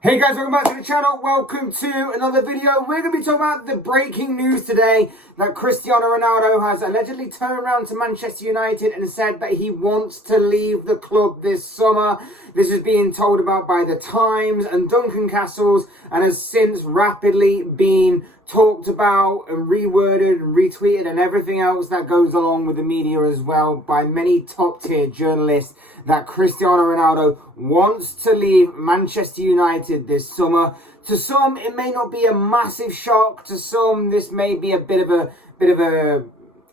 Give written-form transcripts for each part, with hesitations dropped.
Hey guys, welcome back to the channel. Welcome to another video. We're going to be talking about the breaking news today that Cristiano Ronaldo has allegedly turned around to Manchester United and said that he wants to leave the club this summer. This is being told about by The Times and Duncan Castles and has since rapidly been talked about and reworded and retweeted and everything else that goes along with the media as well by many top tier journalists that Cristiano Ronaldo wants to leave Manchester United this summer. To some, it may not be a massive shock. To some, this may be a bit of a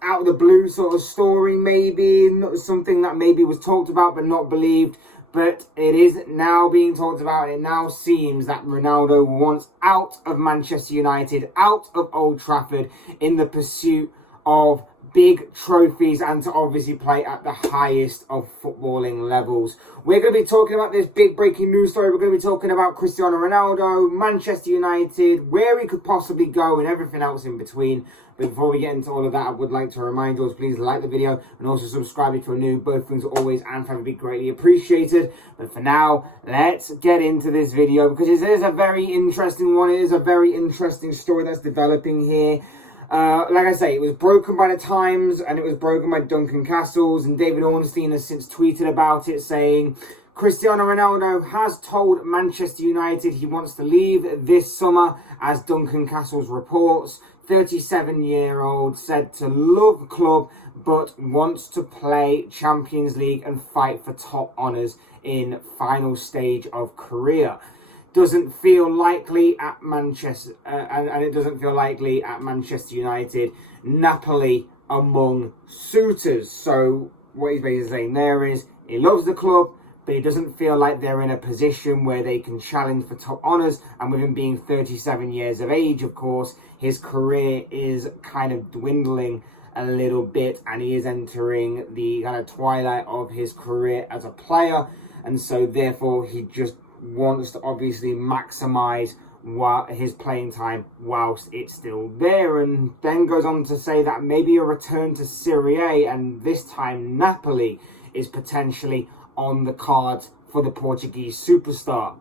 out of the blue sort of story, maybe something that maybe was talked about but not believed. But it is now being talked about. It now seems that Ronaldo wants out of Manchester United, out of Old Trafford, in the pursuit of big trophies and to obviously play at the highest of footballing levels. We're going to be talking about this big breaking news story. We're going to be talking about Cristiano Ronaldo, Manchester United, where he could possibly go and everything else in between. But before we get into all of that, I would like to remind you, please like the video and also subscribe if you're new. Both things are always and forever be greatly appreciated. But for now, let's get into this video because it is a very interesting one. It is a very interesting story that's developing here. Like I say, it was broken by The Times and it was broken by Duncan Castles, and David Ornstein has since tweeted about it saying Cristiano Ronaldo has told Manchester United he wants to leave this summer. As Duncan Castles reports, 37-year-old said to love the club but wants to play Champions League and fight for top honours in final stage of career. Doesn't feel likely at Manchester, and it doesn't feel likely at Manchester United. Napoli among suitors. So what he's basically saying there is he loves the club, but he doesn't feel like they're in a position where they can challenge for top honours. And with him being 37 years of age, of course, his career is kind of dwindling a little bit, and he is entering the kind of twilight of his career as a player. And so therefore he just wants to obviously maximise his playing time whilst it's still there, and then goes on to say that maybe a return to Serie A and this time Napoli is potentially on the cards for the Portuguese superstar.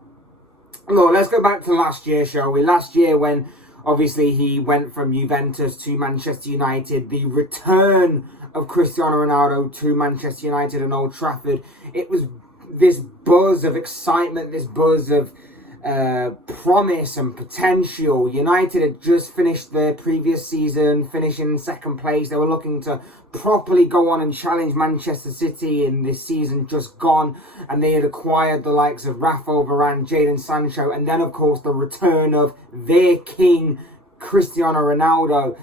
Look, let's go back to last year, shall we? Last year when obviously he went from Juventus to Manchester United, the return of Cristiano Ronaldo to Manchester United and Old Trafford, it was this buzz of excitement, this buzz of promise and potential. United had just finished their previous season, finishing in second place. They were looking to properly go on and challenge Manchester City in this season just gone, and they had acquired the likes of Rafael Varane, Jadon Sancho, and then of course the return of their king Cristiano Ronaldo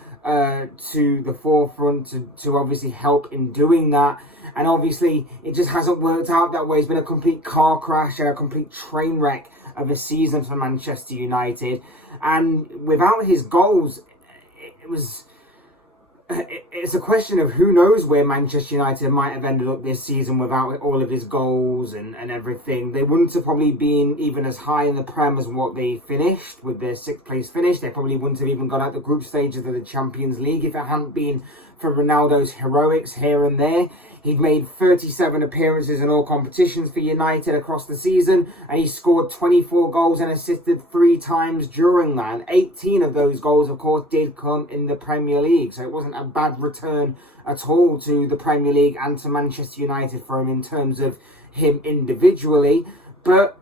to the forefront to obviously help in doing that. And obviously, it just hasn't worked out that way. It's been a complete car crash and a complete train wreck of a season for Manchester United. And without his goals, it's a question of who knows where Manchester United might have ended up this season without all of his goals and everything. They wouldn't have probably been even as high in the Prem as what they finished with their 6th place finish. They probably wouldn't have even got out the group stages of the Champions League if it hadn't been for Ronaldo's heroics here and there. He'd made 37 appearances in all competitions for United across the season, and he scored 24 goals and assisted 3 times during that. And 18 of those goals, of course, did come in the Premier League. So it wasn't a bad return at all to the Premier League and to Manchester United for him in terms of him individually. But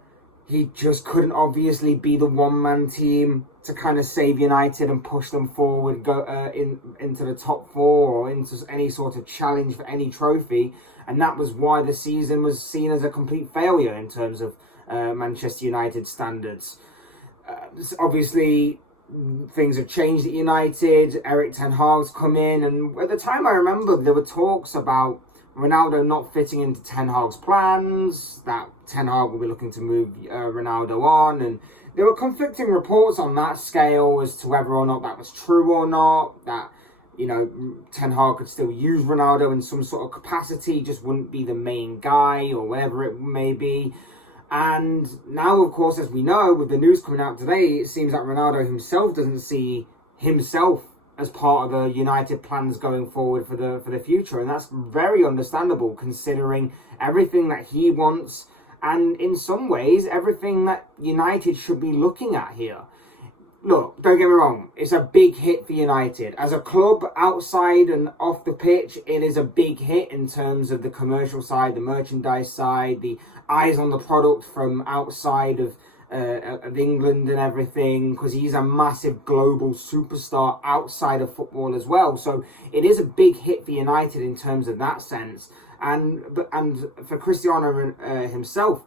he just couldn't obviously be the one-man team to kind of save United and push them forward, go into the top 4 or into any sort of challenge for any trophy. And that was why the season was seen as a complete failure in terms of Manchester United standards. Obviously, things have changed at United. Erik ten Hag's come in, and at the time I remember there were talks about Ronaldo not fitting into Ten Hag's plans, that Ten Hag will be looking to move Ronaldo on, and there were conflicting reports on that scale as to whether or not that was true or not, that, you know, Ten Hag could still use Ronaldo in some sort of capacity, just wouldn't be the main guy or whatever it may be. And now, of course, as we know, with the news coming out today, it seems that Ronaldo himself doesn't see himself as part of the United plans going forward for the future, and that's very understandable considering everything that he wants and in some ways, everything that United should be looking at here. Look, don't get me wrong, it's a big hit for United. As a club, outside and off the pitch, it is a big hit in terms of the commercial side, the merchandise side, the eyes on the product from outside of England and everything, because he's a massive global superstar outside of football as well. So it is a big hit for United in terms of that sense. And for Cristiano himself,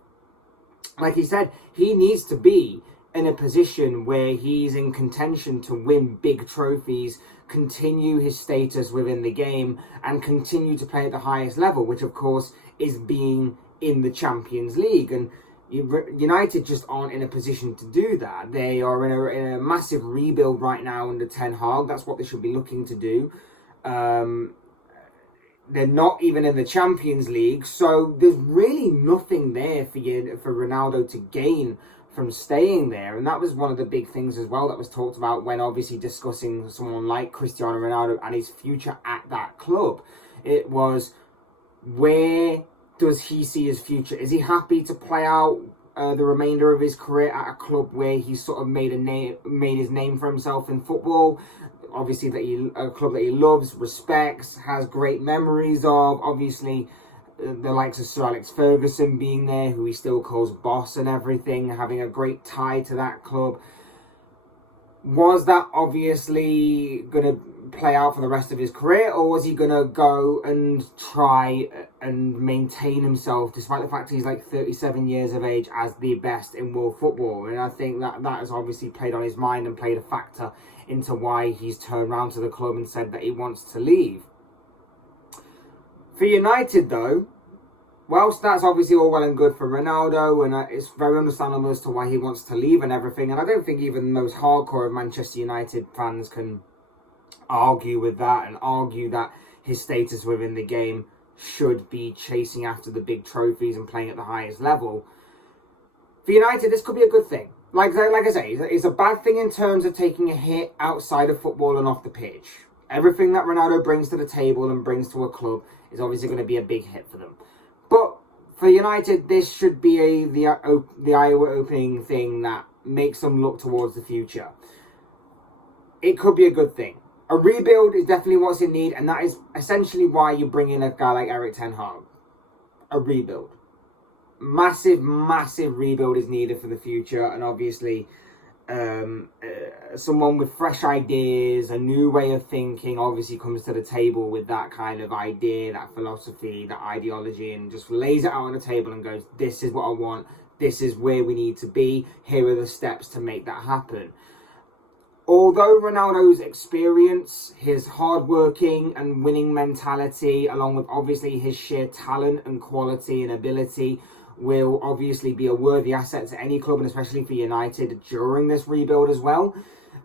like he said, he needs to be in a position where he's in contention to win big trophies, continue his status within the game, and continue to play at the highest level, which of course is being in the Champions League. And United just aren't in a position to do that. They are in a massive rebuild right now under Ten Hag. That's what they should be looking to do. They're not even in the Champions League, so there's really nothing there for Ronaldo to gain from staying there. And that was one of the big things as well that was talked about when obviously discussing someone like Cristiano Ronaldo and his future at that club. It was, where does he see his future? Is he happy to play out the remainder of his career at a club where he's sort of made his name for himself in football? Obviously, a club that he loves, respects, has great memories of. Obviously, the likes of Sir Alex Ferguson being there, who he still calls boss and everything, having a great tie to that club. Was that obviously going to play out for the rest of his career, or was he going to go and try and maintain himself, despite the fact he's like 37 years of age, as the best in world football? And I think that has obviously played on his mind and played a factor into why he's turned around to the club and said that he wants to leave. For United, though, whilst that's obviously all well and good for Ronaldo, and it's very understandable as to why he wants to leave and everything, and I don't think even the most hardcore of Manchester United fans can argue with that and argue that his status within the game should be chasing after the big trophies and playing at the highest level. For United, this could be a good thing. Like I say, it's a bad thing in terms of taking a hit outside of football and off the pitch. Everything that Ronaldo brings to the table and brings to a club is obviously going to be a big hit for them. But for United, this should be the eye-opening thing that makes them look towards the future. It could be a good thing. A rebuild is definitely what's in need, and that is essentially why you bring in a guy like Erik Ten Hag. A rebuild. Massive rebuild is needed for the future, and obviously someone with fresh ideas, a new way of thinking obviously comes to the table with that kind of idea, that philosophy, that ideology, and just lays it out on the table and goes, this is what I want, this is where we need to be, here are the steps to make that happen. Although Ronaldo's experience, his hard-working and winning mentality, along with obviously his sheer talent and quality and ability, will obviously be a worthy asset to any club, and especially for United during this rebuild as well.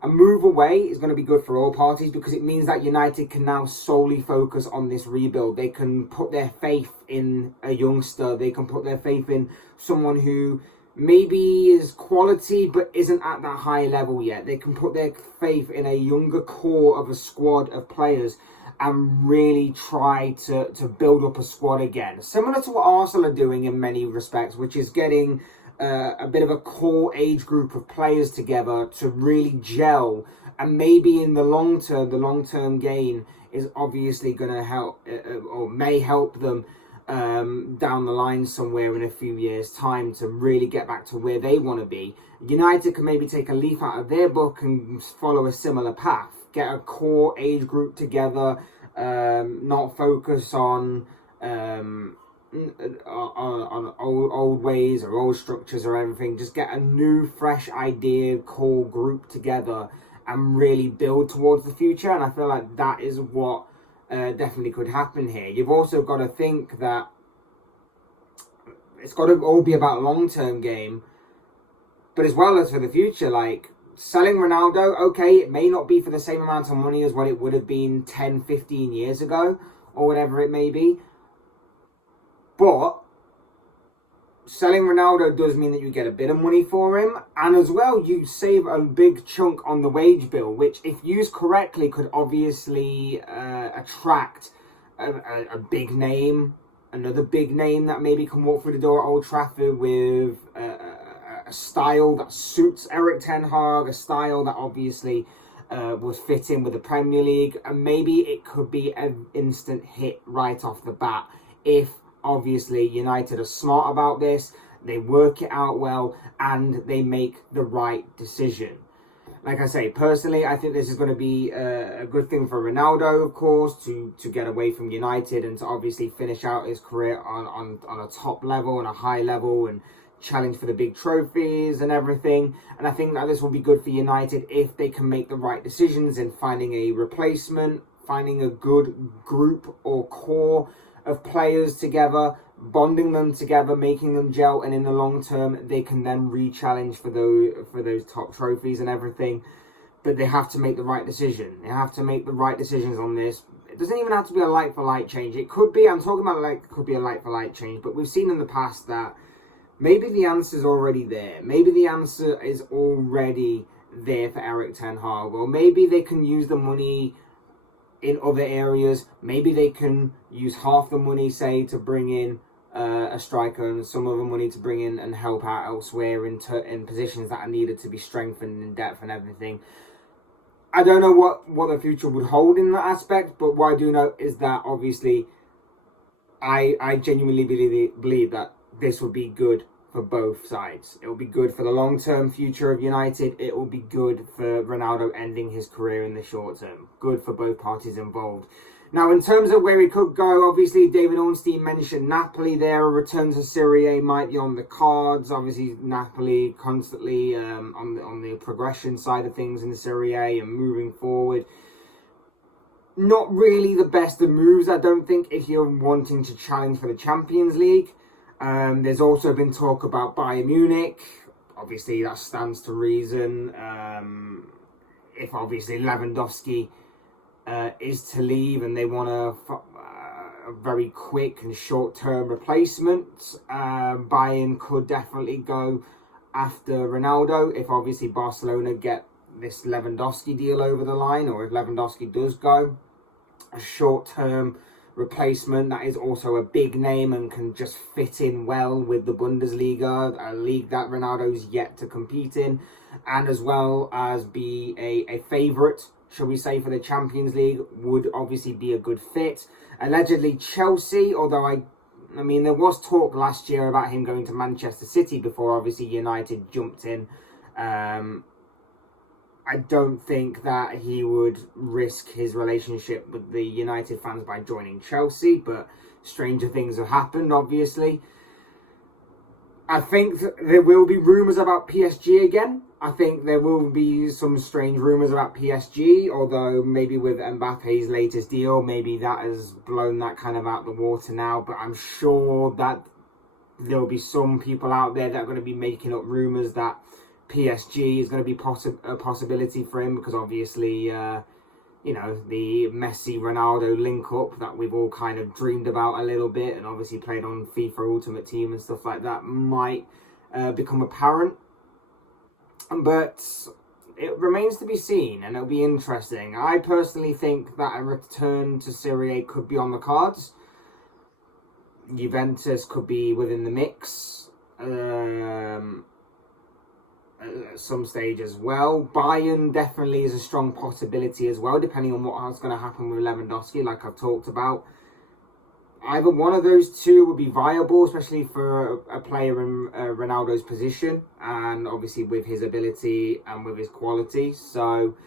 A move away is going to be good for all parties, because it means that United can now solely focus on this rebuild. They can put their faith in a youngster. They can put their faith in someone who maybe is quality but isn't at that high level yet. They can put their faith in a younger core of a squad of players and really try to build up a squad again. Similar to what Arsenal are doing in many respects, which is getting a bit of a core age group of players together to really gel. And maybe in the long-term gain is obviously going to help, or may help them down the line somewhere in a few years' time to really get back to where they want to be. United can maybe take a leaf out of their book and follow a similar path. Get a core age group together, not focus on old ways or old structures or everything. Just get a new, fresh idea core group together and really build towards the future. And I feel like that is what definitely could happen here. You've also got to think that it's got to all be about long-term game, but as well as for the future, like selling Ronaldo, okay, it may not be for the same amount of money as what it would have been 10, 15 years ago, or whatever it may be. But selling Ronaldo does mean that you get a bit of money for him, and as well, you save a big chunk on the wage bill, which, if used correctly, could obviously attract a big name another big name that maybe can walk through the door at Old Trafford with a style that suits Erik ten Hag, a style that obviously would fit in with the Premier League, and maybe it could be an instant hit right off the bat if obviously United are smart about this, they work it out well, and they make the right decision. Like I say, personally, I think this is going to be a good thing for Ronaldo, of course, to get away from United and to obviously finish out his career on a top level, on a high level, and challenge for the big trophies and everything. And I think that this will be good for United if they can make the right decisions in finding a replacement, finding a good group or core of players together, bonding them together, making them gel, and in the long term they can then re-challenge for those top trophies and everything. But they have to make the right decision. They have to make the right decisions on this. It doesn't even have to be a like-for-like change. It could be, I'm talking about like, it could be a like-for-like change, but we've seen in the past that maybe the answer's already there. Maybe the answer is already there for Erik ten Hag. Or maybe they can use the money in other areas. Maybe they can use half the money, say, to bring in a striker, and some of the money to bring in and help out elsewhere in positions that are needed to be strengthened in depth and everything. I don't know what the future would hold in that aspect, but what I do know is that obviously I genuinely believe that this would be good for both sides. It will be good for the long-term future of United. It will be good for Ronaldo ending his career in the short term. Good for both parties involved. Now, in terms of where he could go, obviously David Ornstein mentioned Napoli there. A return to Serie A might be on the cards. Obviously, Napoli constantly on the progression side of things in the Serie A and moving forward. Not really the best of moves, I don't think, if you're wanting to challenge for the Champions League. There's also been talk about Bayern Munich. Obviously, that stands to reason. If obviously Lewandowski is to leave and they want a very quick and short-term replacement, Bayern could definitely go after Ronaldo if obviously Barcelona get this Lewandowski deal over the line, or if Lewandowski does go. A short-term replacement that is also a big name and can just fit in well with the Bundesliga, a league that Ronaldo's yet to compete in, and as well as be a favourite, shall we say, for the Champions League, would obviously be a good fit. Allegedly Chelsea, although I mean there was talk last year about him going to Manchester City before obviously United jumped in. I don't think that he would risk his relationship with the United fans by joining Chelsea, but stranger things have happened, obviously. I think there will be rumours about PSG again. I think there will be some strange rumours about PSG, although maybe with Mbappe's latest deal, maybe that has blown that kind of out the water now. But I'm sure that there'll be some people out there that are going to be making up rumours that PSG is going to be a possibility for him, because obviously, you know, the Messi-Ronaldo link-up that we've all kind of dreamed about a little bit, and obviously played on FIFA Ultimate Team and stuff like that, might become apparent. But it remains to be seen, and it'll be interesting. I personally think that a return to Serie A could be on the cards. Juventus could be within the mix at some stage as well. Bayern definitely is a strong possibility as well, depending on what's going to happen with Lewandowski, like I've talked about. Either one of those two would be viable, especially for a player in Ronaldo's position, and obviously with his ability and with his quality. So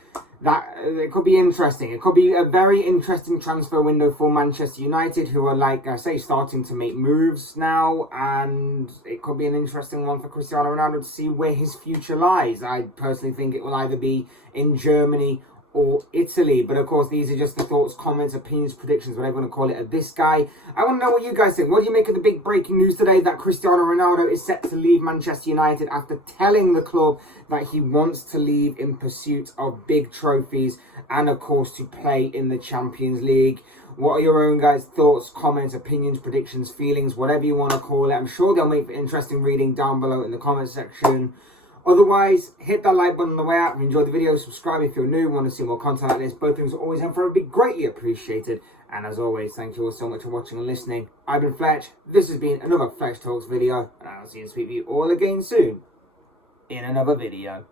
that it could be interesting. It could be a very interesting transfer window for Manchester United, who are, like I say, starting to make moves now, and it could be an interesting one for Cristiano Ronaldo to see where his future lies. I personally think it will either be in Germany or Italy, but of course these are just the thoughts, comments, opinions, predictions, whatever you want to call it, of this guy. I want to know what you guys think. What do you make of the big breaking news today that Cristiano Ronaldo is set to leave Manchester United after telling the club that he wants to leave in pursuit of big trophies and of course to play in the Champions League? What are your own guys' thoughts, comments, opinions, predictions, feelings, whatever you want to call it? I'm sure they'll make for interesting reading down below in the comment section. Otherwise, hit that like button on the way out. If you enjoyed the video, subscribe if you're new, want to see more content like this. Both things are always and forever be greatly appreciated. And as always, thank you all so much for watching and listening. I've been Fletch, this has been another Fletch Talks video, and I'll see you and speak to you all again soon in another video.